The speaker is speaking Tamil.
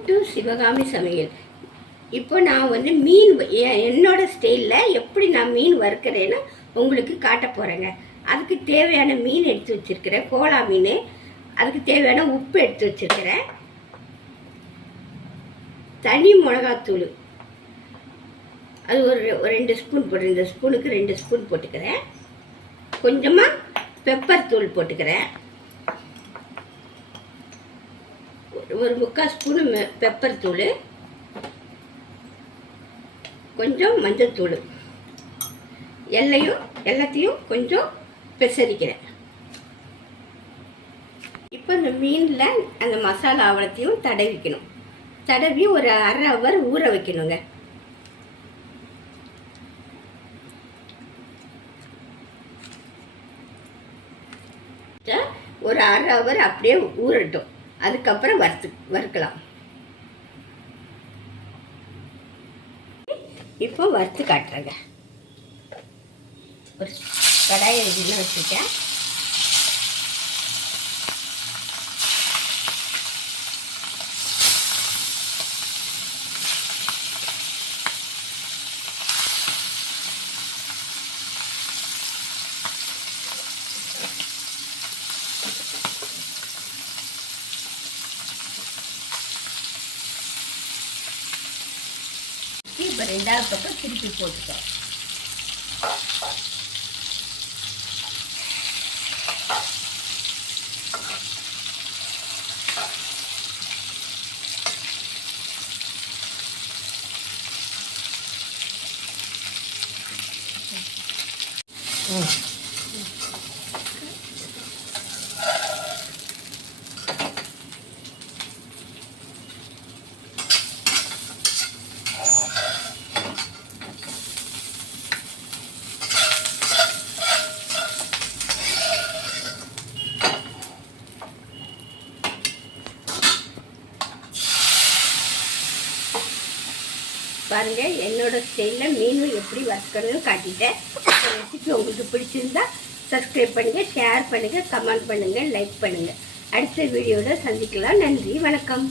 வெல்கம் டு சிவகாமி சமையல். இப்போ நான் வந்து மீன் என்னோட ஸ்டைலில் எப்படி நான் மீன் வறுக்கிறேன்னு உங்களுக்கு காட்ட போகிறேங்க. அதுக்கு தேவையான மீன் எடுத்து வச்சுருக்கிறேன், கோலா மீன். அதுக்கு தேவையான உப்பு எடுத்து வச்சுருக்கிறேன், தனி மிளகாத்தூள் அது ஒரு 2 ஸ்பூன் போடுறேன். இந்த ஸ்பூனுக்கு 2 ஸ்பூன் போட்டுக்கிறேன். கொஞ்சமாக பெப்பர் தூள் போட்டுக்கிறேன், ஒரு 3/4 ஸ்பூனு பெப்பர் தூள், கொஞ்சம் மஞ்சள் தூள், எல்லாத்தையும் கொஞ்சம் பெசரிக்கிறேன். இப்போ இந்த மீனில் அந்த மசாலா அவ்வளோத்தையும் தடவிக்கணும். தடவி ஒரு 1/2 ஹவர் ஊற வைக்கணுங்க. ஒரு 1/2 ஹவர் அப்படியே ஊறட்டும். அதுக்கப்புறம் வறுக்கலாம். இப்போ வறுத்து காட்டுறேங்க. ஒரு கடாயை இதில் வச்சுட்டேன். இப்போ 2வது பக்கம் திருப்பி போட்டுட்டோம். பாருங்க, என்னோட ஸ்டைலில் மீன் எப்படி வறுக்கிறதுன்னு காட்டிட்டேன். ரெசிபி உங்களுக்கு பிடிச்சிருந்தா சப்ஸ்கிரைப் பண்ணுங்கள், ஷேர் பண்ணுங்கள், கமெண்ட் பண்ணுங்கள், லைக் பண்ணுங்கள். அடுத்த வீடியோவில் சந்திக்கலாம். நன்றி, வணக்கம்.